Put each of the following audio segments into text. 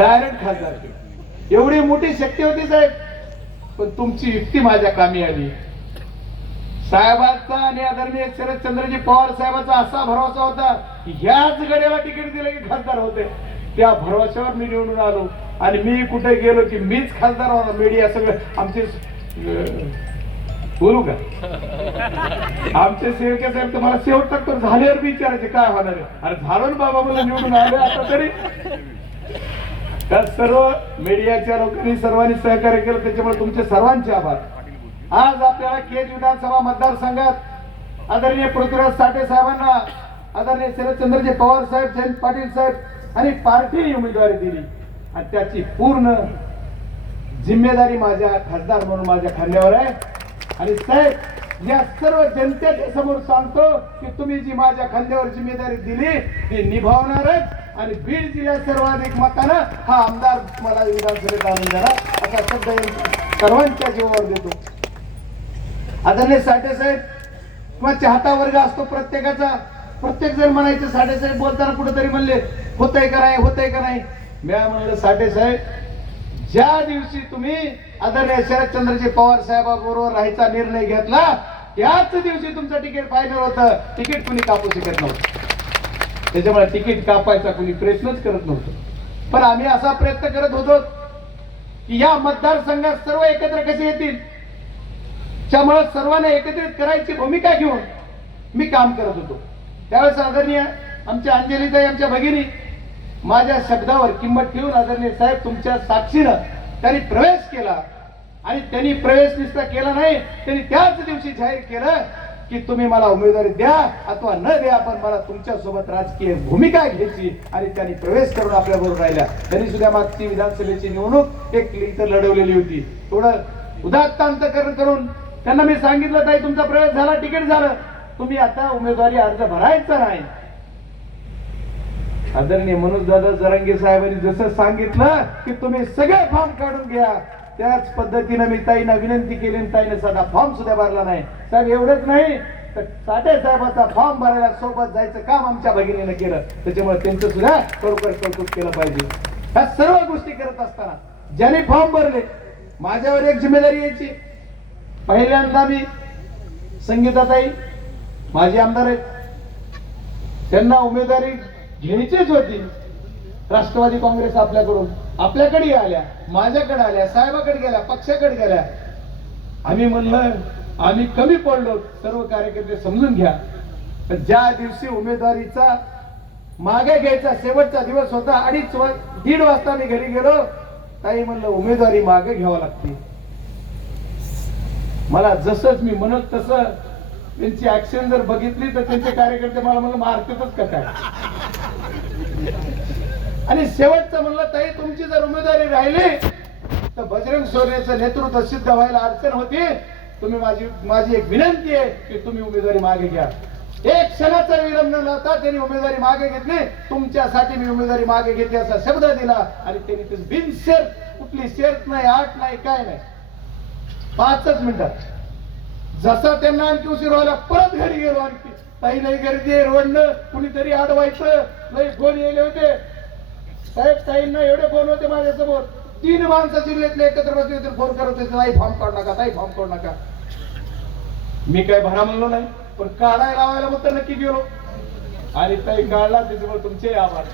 Direct खासदार एवढी मोठी शक्ती होती साहेब. पण तुमची युक्ती माझ्या कामी आली. साहेबांचा आणि आदरणीय शरदचंद्रजी पवार साहेबांचा असा भरोसा होता की ह्याच गड्याला तिकीट दिलं की खासदार होते. त्या भरोश्यावर मी निवडून आलो. आणि मी कुठे गेलो की मीच खासदार होणार. मीडिया सगळं आमचे बोलू का? आमचे सेवके साहेब तुम्हाला शेवट तर झाल्यावर विचारायचे काय होणार अरे झालो ना बाबा मला निवडून आले आता तरी. त्या सर्व मीडियाच्या लोकांनी सर्वांनी सहकार्य केलं. त्याच्यामुळे तुमचे सर्वांचे आभार. आज आपल्याला केज विधानसभा मतदारसंघात आदरणीय पृथ्वीराज साठे साहेबांना आदरणीय शरदचंद्रजी पवार साहेब जयंत पाटील साहेब आणि पार्टीने उमेदवारी दिली. आणि त्याची पूर्ण जिम्मेदारी माझ्या खासदार म्हणून माझ्या खांद्यावर आहे. आणि साहेब या सर्व जनतेच्या समोर सांगतो की तुम्ही जी माझ्या खांद्यावर जिम्मेदारी दिली ती निभावणारच आणि बीड जिल्ह्यात सर्वाधिक मतानं हा आमदार मला विधानसभेत आणून देणार असा शब्द सर्वांच्या जीवावर देतो. आदरणीय साठे साहेब किंवा चाहता वर्ग असतो प्रत्येकाचा. प्रत्येक जण म्हणायचे साठेसाहेब बोलताना कुठेतरी म्हणले होतंय का नाही होतंय का नाही? मी म्हणलं साठेसाहेब ज्या दिवशी तुम्ही आदरणीय शरदचंद्रजी पवार साहेबाबरोबर राहायचा निर्णय घेतला त्याच दिवशी तुमचं तिकीट फायनल होतं. तिकीट कुणी कापू शकत नव्हतं. त्याच्यामुळे तिकीट कापायचा कुणी प्रयत्नच करत नव्हतो. पण आम्ही असा प्रयत्न करत होतो की या मतदारसंघात सर्व एकत्र कसे येतील? त्यामुळे सर्वांना एकत्रित करायची भूमिका घेऊन मी काम करत होतो. त्यावेळेस आदरणीय आमच्या अंजलीताई आमच्या भगिनी माझ्या शब्दावर किंमत ठेवून आदरणीय साहेब तुमच्या साक्षीनं त्यांनी प्रवेश केला आणि त्यांनी प्रवेश निस्ता केला नाही त्यांनी त्याच दिवशी जाहीर केलं. की तुम्ही मला उमेदवारी द्या अथवा न द्या पण मला तुमच्यासोबत राजकीय भूमिका घ्यायची आणि त्यांनी प्रवेश करून आपल्या बरोबर राहिल्या. त्यांनी सुद्धा मागची विधानसभेची निवडणूक एक इथं लढवलेली होती. थोडं उदात्त अंतकरण करून त्यांना मी सांगितलं ताई तुमचा प्रवेश झाला तिकीट झालं. तुम्ही आता उमेदवारी अर्ज भरायचा नाही. आदरणीय मनोज दादा जरांगे साहेबांनी जसं सांगितलं की तुम्ही सगळे फॉर्म काढून घ्या. त्याच पद्धतीनं मी ताईना विनंती केली आणि ताईने साधा फॉर्म सुद्धा भरला नाही. तर एवढंच नाही तर साठे साहेबाचा फॉर्म भरायला सोबत जायचं काम आमच्या भगिनीनं केलं. त्याच्यामुळे त्यांचं सुद्धा खरोखर कौतुक केलं पाहिजे. ह्या सर्व गोष्टी करत असताना ज्याने फॉर्म भरले माझ्यावर एक जिम्मेदारी यायची. पहिल्यांदा मी संगीताताई माझी आमदार आहेत. त्यांना उमेदवारी घ्यायचीच होती. राष्ट्रवादी काँग्रेस आपल्याकडून आपल्याकडे आल्या माझ्याकडे आल्या साहेबाकडे गेल्या पक्षाकडे गेल्या. आम्ही म्हणलं आम्ही कमी पडलो सर्व कार्यकर्ते समजून घ्या. ज्या दिवशी उमेदवारीचा मागे घ्यायचा शेवटचा दिवस होता अडीच दीड वाजता मी घरी गेलो ताई म्हणलं उमेदवारी मागे घ्यावं लागते. मला जसंच मी म्हणत तसं त्यांची ऍक्शन जर बघितली तर त्यांचे कार्यकर्ते मला म्हणलं मारतातच का काय? आणि शेवटचं म्हणलं ताई तुमची जर उमेदवारी राहिली तर बजरंग सोनेचं नेतृत्व सिद्ध व्हायला अडचण होती. तुम्ही माझी माझी एक विनंती आहे की तुम्ही उमेदवारी मागे घ्या. एक क्षणाचा विलंब न लावता त्यांनी उमेदवारी मागे घेतली. तुमच्यासाठी मी उमेदवारी मागे घेतली असा शब्द दिला आणि त्यांनी ते बिनशेर कुठली शेर्त नाही आठ नाही काय नाही. पाचच मिनिटात जसा त्यांना आणखी उशीर व्हायला परत घरी गेलो आणखी. ताई लई गर्दी आहे रोडनं कुणीतरी अडवायचं लई फोन येले होते. साहेब ताईंना एवढे फोन होते माझ्यासमोर. तीन माणसं जिल्ह्यातले एकत्र बसले होते फोन करत होते ताई फॉर्म काढू नका ताई फॉर्म काढू नका. मी काय भरा म्हणलो नाही पण काढाय लावायला मग तर नक्की गेलो. आणि ताई काढला त्याच्यामुळे तुमचे आभार.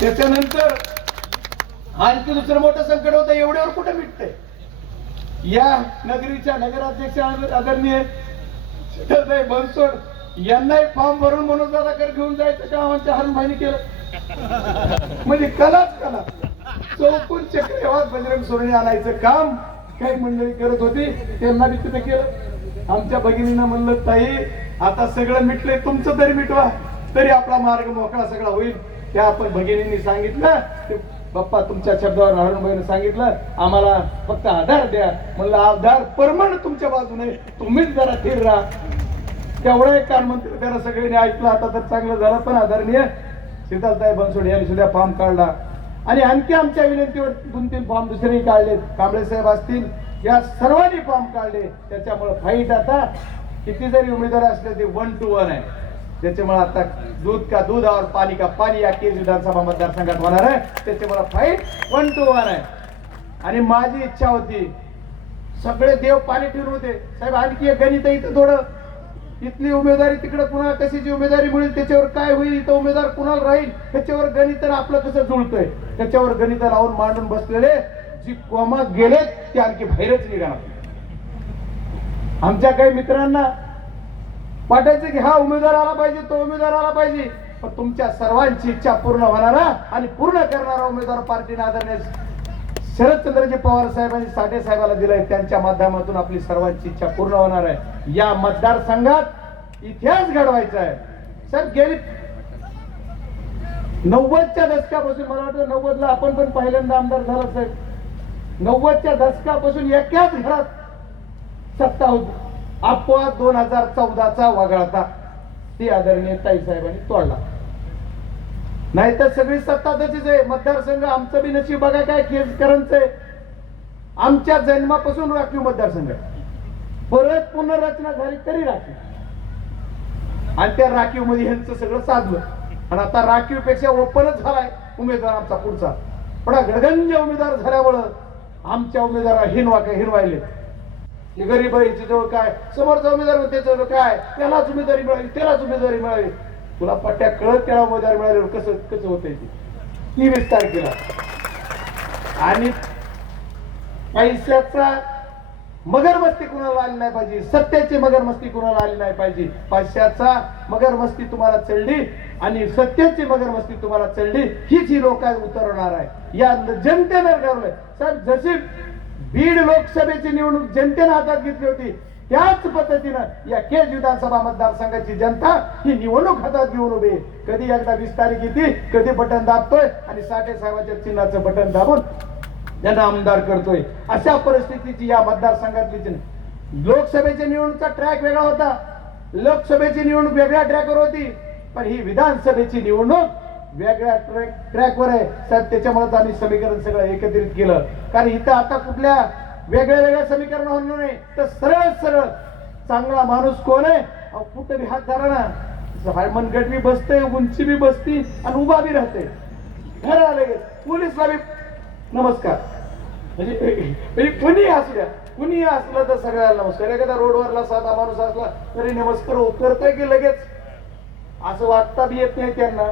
त्याच्यानंतर आणखी दुसरं मोठं संकट होतं एवढ्यावर कुठे मिटतंय? या नगरीच्या नगराध्यक्ष आदरणीय शीतलताई बनसोड यांनाही फॉर्म भरून म्हणून दादाकर घेऊन जायचं का? आमच्या हरणभाईने केलं. म्हणजे कलाच कला चौकून चक्रवात बजरंग सोडणे आणायचं काम काही मंडळी करत होती त्यांना बी तिथे केलं. आमच्या भगिनीनं म्हणलं ताई आता सगळं मिटले तुमचं तरी मिटवा तरी आपला मार्ग मोकळा सगळा होईल. त्या आपण भगिनींनी सांगितलं ते बाप्पा तुमच्या शब्दावर हरणबाईने सांगितलं आम्हाला फक्त आधार द्या. म्हणलं आधार परमण तुमच्या बाजूने तुम्हीच जरा थिर राहा. तेवढं एक कान मंत्री त्याला सगळ्यांनी ऐकलं आता तर चांगलं झालं पण आदरणीय शीतलताई बनसोड यांनी सुद्धा फॉर्म काढला. आणि आणखी आमच्या विनंतीवर दोन तीन फॉर्म दुसरेही काढले कांबळे साहेब असतील या सर्वांनी फॉर्म काढले. त्याच्यामुळे फाईट आता किती जरी उमेदवार असले ते वन टू वन आहे. त्याच्यामुळे आता दूध का दूध और पाणी का पाणी या केज विधानसभा मतदारसंघात होणार आहे. त्याच्यामुळे फाईट वन टू वन आहे. आणि माझी इच्छा होती सगळे देव पाणी ठेवून होते. साहेब आणखी एक गणित इथं थोडं. इथली उमेदवारी तिकडे कुणाला कशाची उमेदवारी मिळेल त्याच्यावर काय होईल इथं उमेदवार कुणाला राहील त्याच्यावर गणित आपलं कसं जुळतंय? त्याच्यावर गणित लावून मांडून बसलेले जी कोमात गेलेत ते आणखी बाहेरच निघणार आमच्या काही मित्रांना वाटायचं की हा उमेदवार आला पाहिजे तो उमेदवार आला पाहिजे. पण तुमच्या सर्वांची इच्छा पूर्ण होणारा आणि पूर्ण करणारा उमेदवार पार्टीने आदरण्यास शरदचंद्रजी पवार साहेबांनी साठे साहेबाला दिलंय. त्यांच्या माध्यमातून आपली सर्वांची इच्छा पूर्ण होणार आहे. या मतदारसंघात इतिहास घडवायचा आहे. साहेब गेली नव्वदच्या दशकापासून मला वाटतं नव्वदला आपण पण पहिल्यांदा आमदार झाला साहेब. नव्वदच्या दशकापासून एकाच घरात सत्ता होती. अपवाद दोन हजार चौदाचा वगळता. ती आदरणीय ताई साहेबांनी तोडला. नाही तर सगळी सत्ता तशीच आहे. मतदारसंघ आमचं बी नशीब बघा काय केसकरांचं आहे. आमच्या जन्मापासून राखीव मतदारसंघ परत पुनर्रचना झाली तरी राखीव. आणि त्या राखीवमध्ये ह्यांचं सगळं साधलं आणि आता राखीवपेक्षा ओपनच झालाय उमेदवार आमचा पुढचा. पण गडगंज उमेदवार झाल्यामुळं आमच्या उमेदवार हिनवा काय हिनवायले गरीब आहे जवळ काय? समोरचा उमेदवार म्हणते त्याच्याजवळ काय? त्यालाच उमेदवारी मिळाली त्यालाच उमेदवारी मिळाली. तुला पट्ट्या कळत त्याला उमेदवार मिळाल्यावर कसं कसं होतंय ते? तेवीस तारखेला आणि पैशाचा मगरमस्ती कुणाला आली नाही पाहिजे? सत्याची मगरमस्ती कुणाला आली नाही पाहिजे? पैशाचा मगरमस्ती तुम्हाला चढली आणि सत्याची मगरमस्ती तुम्हाला चढली हीच ही लोक उतरवणार आहे. या जनतेनं ठरवलंय. सर जशी बीड लोकसभेची निवडणूक जनतेनं हातात घेतली होती त्याच पद्धतीनं या केज विधानसभा मतदारसंघाची जनता ही निवडणूक हातात घेऊन उभी कधी एकदा वीस तारीख येते कधी बटन दाबतोय आणि साठे साहेबांच्या चिन्हाचं बटन दाबून त्यांना आमदार करतोय. अशा परिस्थितीची या मतदारसंघातली जन- लोकसभेच्या निवडणुकीचा ट्रॅक वेगळा होता. लोकसभेची निवडणूक वेगळ्या ट्रॅकवर होती. पण ही विधानसभेची निवडणूक वेगळ्या ट्रॅक ट्रॅकवर आहे. साहेब त्याच्यामुळेच आम्ही समीकरण सगळं एकत्रित केलं. कारण इथं आता कुठल्या वेगळ्या वेगळ्या समीकरण होणार नाही. तर सरळ सरळ. चांगला माणूस कोण आहे? कुठं बी हात धरा ना. मनगट बी बसते उंची बी बसती आणि उभा बी राहते घर आले पोलीसला बी नमस्कार. म्हणजे, म्हणजे कुणी असल्या कुणी असलं तर सगळ्याला नमस्कार. एखादा रोडवरला साधा माणूस असला तरी नमस्कार करताय की लगेच? असं वागता बी येत नाही त्यांना.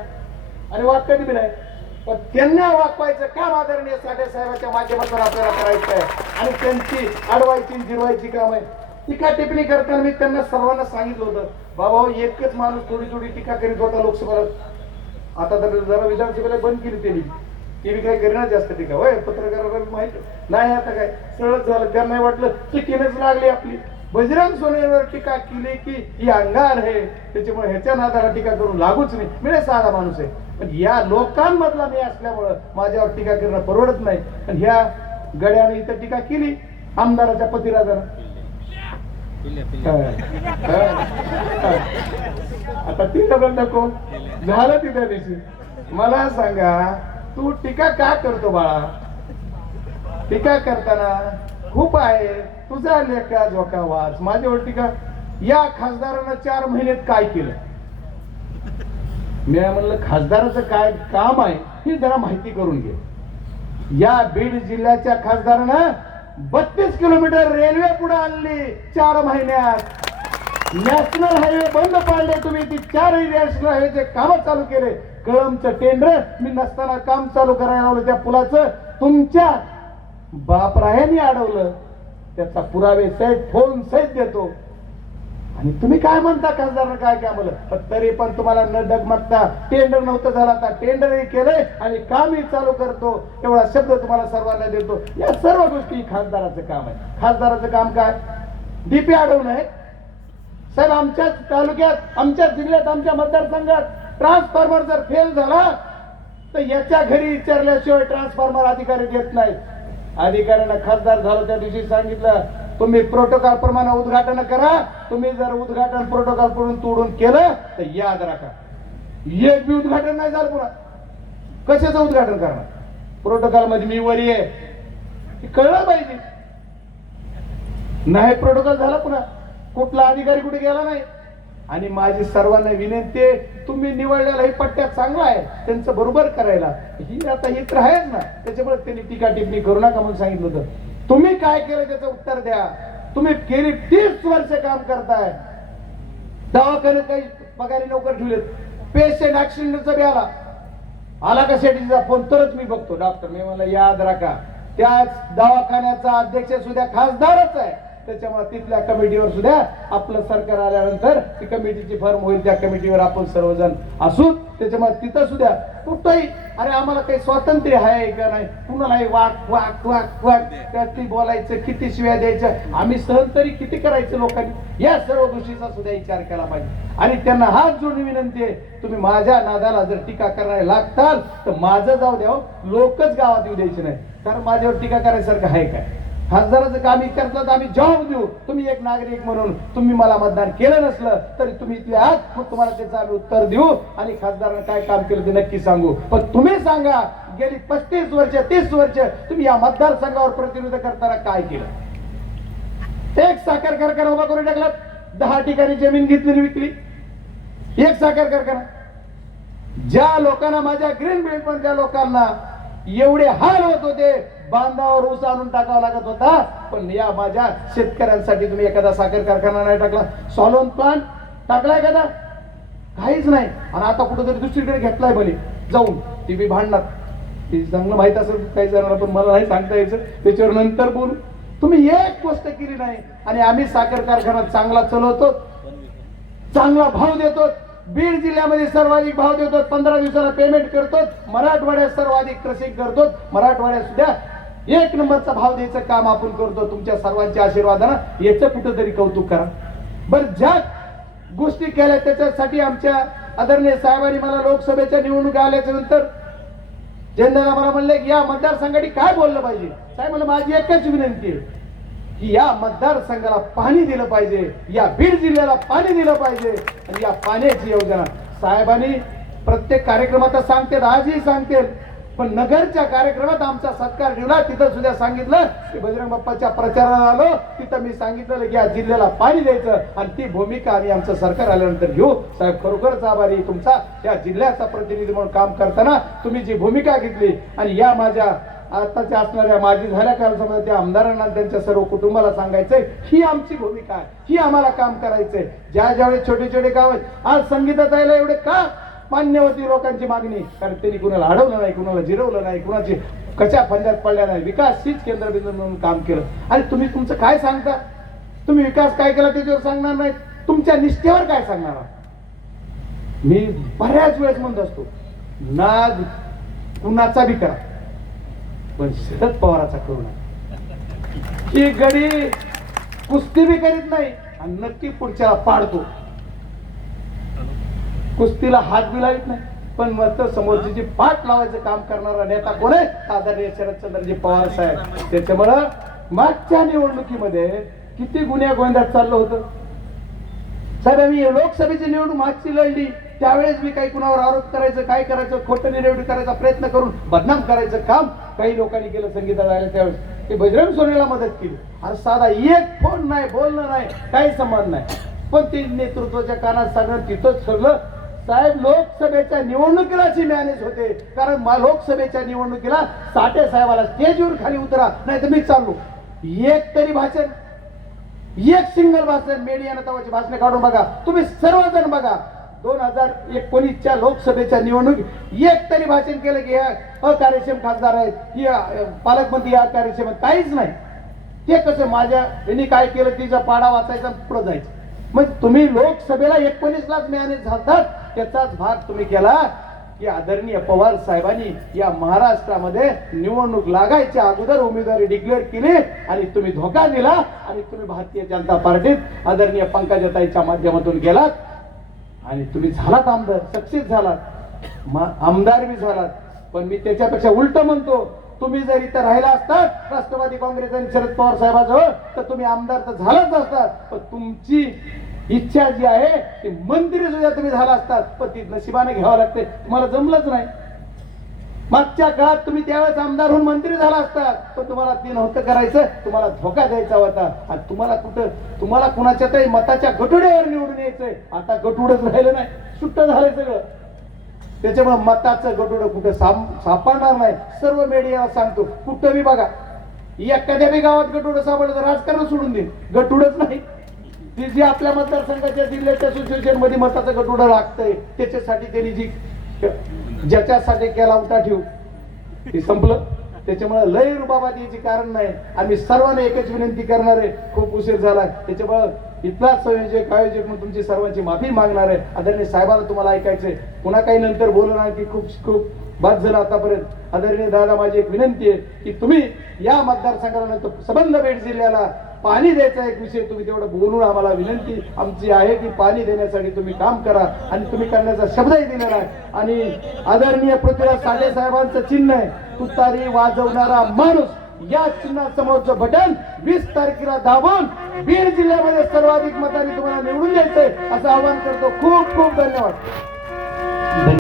आणि वाटत बी नाही. पण त्यांना वागवायचं काम आदरणीय साठे साहेबांच्या माध्यमातून आपल्याला करायचं आहे? आणि त्यांची अडवायची जिरवायची काम आहे. टीका टिप्पणी करताना मी त्यांना सर्वांना सांगितलं होतं बाबा एकच माणूस थोडी थोडी टीका करीत होता लोकसभेला. आता तर जरा विधानसभेला बंद केली त्यांनी. ती काय करणार करीना जास्त टीका. होय पत्रकाराला माहीत. नाही आता काय? सरळच झालं. त्यांना नाही वाटलं टीकेनच लागली आपली. बजरंग सोनेवर टीका केली की ही अंगार आहे. त्याच्यामुळे ह्याच्या नादाला टीका करून लागूच नाही. मी साधा माणूस आहे. पण या लोकांमधला मी असल्यामुळं माझ्यावर टीका करणं परवडत नाही. पण ह्या गड्याने इथं टीका केली आमदाराच्या पतिराजानं. आता तिथं पण नको. झालं तिथं दिवशी मला सांगा तू टीका का करतो बाळा? टीका करताना खूप आहे. तुझा लेखा जोका वाच. माझ्यावर टीका. या खासदारानं चार महिन्यात काय केलं? मी म्हणलं खासदाराचं काय काम आहे हे जरा माहिती करून घे. या बीड जिल्ह्याच्या खासदारानं बत्तीस किलोमीटर रेल्वे पुढे आणली चार महिन्यात. नॅशनल हायवे बंद पाडले तुम्ही ती चारही नॅशनल हायवेचे काम चालू केले. कळमचं टेंडर मी नसताना काम चालू करायला लावलं त्या पुलाचं. तुमच्या बापरायांनी अडवलं. त्याचा पुरावे सहित फोन सहित देतो. आणि तुम्ही काय म्हणता खासदार काय काय बोल पण तरी पण तुम्हाला न डगमगता टेंडर नव्हतं झालं आता टेंडरही केलंय आणि कामही चालू करतो. एवढा शब्द तुम्हाला सर्वांना देतो. या सर्व गोष्टी खासदाराचं काम आहे. खासदाराचं काम काय? डीपी अडवणं आहे. साहेब आमच्याच तालुक्यात आमच्याच जिल्ह्यात आमच्या मतदारसंघात ट्रान्सफॉर्मर जर फेल झाला तर याच्या घरी विचारल्याशिवाय ट्रान्सफॉर्मर अधिकारी घेत नाहीत. अधिकाऱ्यांना खासदार झालं त्या दिवशी सांगितलं तुम्ही प्रोटोकॉल प्रमाणे उद्घाटन करा. तुम्ही जर उद्घाटन प्रोटोकॉल करून तोडून केलं तर याद राखा. एक बी उद्घाटन नाही झालं पुन्हा. कशाचं उद्घाटन करणार? प्रोटोकॉलमध्ये मी वरी आहे. कळलं पाहिजे. नाही प्रोटोकॉल झाला पुन्हा. कुठला अधिकारी कुठे गेला नाही. आणि माझी सर्वांना विनंती आहे तुम्ही निवडलेला हे पट्ट्या चांगला आहे. त्यांचं बरोबर करायला. ही आता ही तर आहेच ना. त्याच्यामुळे त्यांनी टीका टिप्पणी करू नका म्हणून सांगितलं होतं. तुम्ही काय केलं त्याचं उत्तर द्या. तुम्ही गेली तीस वर्ष काम करताय. दवाखान्यात काही पगारी नोकर ठेवलेत. पेशंट ऍक्सिडेंटचा बी आला. आला का शेतीचा फोन तरच मी बघतो. डॉक्टर मी मला याद राखा त्याच दवाखान्याचा अध्यक्ष सुद्धा खासदारच आहे. त्याच्यामुळे तिथल्या कमिटीवर सुद्धा आपलं सरकार आल्यानंतर ती कमिटीची फर्म होईल त्या कमिटीवर आपण सर्वजण असू. त्याच्यामुळे तिथं सुद्धा कुठंही अरे आम्हाला काही स्वातंत्र्य आहे का नाही? कुणालाही वाक वाक वाक वाक किती बोलायचं किती शिव्या द्यायचं आम्ही सहन तरी किती करायचं लोकांनी? या सर्व गोष्टीचा सुद्धा विचार केला पाहिजे. आणि त्यांना हात जोडून विनंती आहे तुम्ही माझ्या नादाला जर टीका करायला लागताल तर माझं जाऊ द्या हो. लोकच गावात येऊ द्यायचे नाही. कारण माझ्यावर टीका करायसारखं आहे काय? खासदाराचं काम करतात आम्ही जॉब देऊ. तुम्ही एक नागरिक म्हणून तुम्ही मला मतदान केलं नसलं तरी तुम्ही इथले आहात. मग तुम्हाला त्याचं आम्ही उत्तर देऊ आणि खासदारानं काय काम केलं ते नक्की सांगू. पण तुम्ही सांगा गेली पस्तीस वर्ष तीस वर्ष तुम्ही या मतदारसंघावर प्रतिनिधित्व करताना काय केलं? एक साखर कारखाना उभा करून टाकलात दहा ठिकाणी जमीन घेतली आणि विकली. एक साखर कारखाना. ज्या लोकांना माझ्या ग्रीन बेल्ट त्या लोकांना एवढे हाल होत होते. बांधावर ऊस आणून टाकावा लागत होता. पण या माझ्या शेतकऱ्यांसाठी तुम्ही एखादा साखर कारखाना नाही टाकला. सॉलोन प्लांट टाकला एखादा काहीच नाही. आणि आता कुठंतरी दुसरीकडे घेतलाय भले. जाऊन ती मी भांडणार. ती चांगलं माहीत असेल काही जणांना पण मला नाही सांगता यायचं. त्याच्यावर नंतर बोलू. तुम्ही एक गोष्ट केली नाही. आणि आम्ही साखर कारखाना चांगला चालवतो. चांगला भाव देतो. बीड जिल्ह्यामध्ये सर्वाधिक भाव देतो पंधरा दिवसाला पेमेंट करतो मराठवाड्यात सर्वाधिक क्रसिंग करतो मराठवाड्यात सुद्धा एक नंबरचा भाव द्यायचं काम आपण करतो. तुमच्या सर्वांच्या आशीर्वादानं याचं कुठंतरी कौतुक करा. बर ज्या गोष्टी केल्या त्याच्यासाठी आमच्या आदरणीय साहेबांनी मला लोकसभेच्या निवडणुका आल्याच्यानंतर जनतेला मला म्हणले की या मतदारसंघाने काय बोललं पाहिजे? साहेब मला माझी एकच विनंती आहे. की या मतदारसंघाला पाणी दिलं पाहिजे या बीड जिल्ह्याला पाणी दिलं पाहिजे आणि या पाण्याची योजना. साहेबांनी प्रत्येक कार्यक्रमात सांगते आजही सांगते पण नगरच्या कार्यक्रमात आमचा सत्कार ठेवला तिथं सुद्धा सांगितलं की बजरंग बाप्पाच्या प्रचाराला आलो तिथं मी सांगितलं की या जिल्ह्याला पाणी द्यायचं आणि ती भूमिका आम्ही आमचं सरकार आल्यानंतर घेऊ. साहेब खरोखरच आभारी तुमचा. या जिल्ह्याचा प्रतिनिधी म्हणून काम करताना तुम्ही जी भूमिका घेतली आणि या माझ्या आताच्या असणाऱ्या माजी झाल्या कालसमोर त्या आमदारांना त्यांच्या सर्व कुटुंबाला सांगायचंय ही आमची भूमिका आहे ही आम्हाला काम करायचंय. ज्या ज्यावेळेस छोटे छोटे गाव आहेत आज संगीतात यायला एवढे का मान्यवती लोकांची मागणी कारण त्यांनी कुणाला अडवलं नाही कुणाला जिरवलं नाही कुणाची कशा फंद्यात पडल्या नाही. विकास हीच केंद्रबिंदू म्हणून काम केलं. आणि तुम्ही तुमचं काय सांगता? तुम्ही विकास काय केला त्याच्यावर सांगणार नाही तुमच्या निष्ठेवर काय सांगणार मी बऱ्याच वेळेस म्हणत असतो नाद कुणाचा बी करा. पण शरद पवाराचा करू नये ही गडी कुस्ती बी करीत नाही आणि नक्की पुढच्याला पाडतो. कुस्तीला हात बी लावित नाही. पण मग समोरची जी पाठ लावायचं काम करणारा नेता कोण आहे? आदरणीय शरदचंद्रजी पवार साहेब. त्याच्यामुळं मागच्या निवडणुकीमध्ये किती गुन्ह्या गोंधळात चाललं होतं? साहेब आम्ही लोकसभेची निवडणूक मागची लढली. त्यावेळेस मी काही कुणावर आरोप करायचं काय करायचं खोटं निवडणूक करायचा प्रयत्न करून बदनाम करायचं काम काही लोकांनी केलं संगीता जायला त्यावेळेस. ते बजरंग सोनेला मदत केली. आणि साधा एक फोन नाही बोलणं नाही काही संबंध नाही. पण ते नेतृत्वाच्या कानात सांगणं तिथंच ठरलं. साहेब लोकसभेच्या निवडणुकीलाची मॅनेज होते. कारण मा- लोकसभेच्या निवडणुकीला साठे साहेबाला स्टेजवर खाली उतरा नाही तर मी चाललो. एक तरी भाषण. एक सिंगल भाषण. मीडियानं तवाची भाषणे काढून बघा. तुम्ही सर्वजण बघा. दोन हजार एकोणीसच्या लोकसभेच्या निवडणूक एक तरी भाषण केलं की ह्या अकार्यक्षम खासदार आहेत ही पालकमंत्री या कार्यक्षम आहेत काहीच नाही. ते कसं माझ्या यांनी काय केलं तिचा पाडा वाचायचा पुढं जायचं. मग तुम्ही लोकसभेला एकोणीसलाच मॅनेज झालतात त्याचाच भाग तुम्ही केला की आदरणीय पवार साहेबांनी या महाराष्ट्रामध्ये निवडणूक लागायच्या अगोदर उमेदवारी डिक्लेअर केली आणि तुम्ही धोका दिला आणि तुम्ही भारतीय जनता पार्टीत आदरणीय पंकजाताईच्या माध्यमातून गेलात. आणि तुम्ही झालात आमदार सक्सेस झालात. आमदार बी झालात. पण मी त्याच्यापेक्षा उलट म्हणतो तुम्ही जर इथं राहिला असतात राष्ट्रवादी काँग्रेस आणि शरद पवार साहेबाजवळ तर तुम्ही आमदार तर झालाच असतात. पण तुमची इच्छा जी आहे ती मंत्री सुद्धा तुम्ही झाला असतात पण ती नशिबाने घ्यावं लागते. तुम्हाला जमलंच नाही. मागच्या काळात तुम्ही त्यावेळेस आमदार होऊन मंत्री झाला असता. पण तुम्हाला ते नव्हतं करायचं. तुम्हाला धोका द्यायचा होता. आणि तुम्हाला कुठं तुम्हाला कुणाच्या तरी मताच्या गटुड्यावर निवडून यायचंय. आता गटुडच राहिलं नाही. सुट्ट झालंय सगळं. त्याच्यामुळे मताचं गटुड कुठं साम सापडणार नाही. सर्व मीडियाला सांगतो. कुठं बी बघा. एखाद्या बी गावात गटुड सापडलं तर राजकारण सोडून देईल गटुडच नाही. ती जी आपल्या मतदारसंघाच्या जिल्ह्याच्या असोसिएशनमध्ये मताचं गटुड लागतंय त्याच्यासाठी त्यांनी जी ज्याच्यासाठी केला उठा ठेवू ते संपलं. त्याच्यामुळे लय रुबाबात याची कारण नाही. आम्ही सर्वांना एकच विनंती करणार आहे. खूप उशीर झाला. त्याच्यामुळे इथला संयोजक आयोजक म्हणून तुमची सर्वांची माफी मागणार आहे. आदरणीय साहेबाला तुम्हाला ऐकायचंय. पुन्हा काही नंतर बोलणार की खूप खूप बाद झालं आतापर्यंत. आदरणीय दादा माझी एक विनंती आहे की तुम्ही या मतदारसंघाला नंतर संबंध भेट जिल्ह्याला पाणी द्यायचा एक विषय तुम्ही तेवढं बोलून आम्हाला विनंती आमची आहे की पाणी देण्यासाठी तुम्ही काम करा आणि तुम्ही करण्याचा शब्दही दिलेला आहे. आणि आदरणीय पृथ्वीराज साठे साहेबांचं चिन्ह आहे तुतारी वाजवणारा माणूस या चिन्हासमोरचं बटन वीस तारखेला दाबून बीड जिल्ह्यामध्ये सर्वाधिक मतांनी तुम्हाला निवडून द्यायचंय असं आवाहन करतो. खूप खूप धन्यवाद.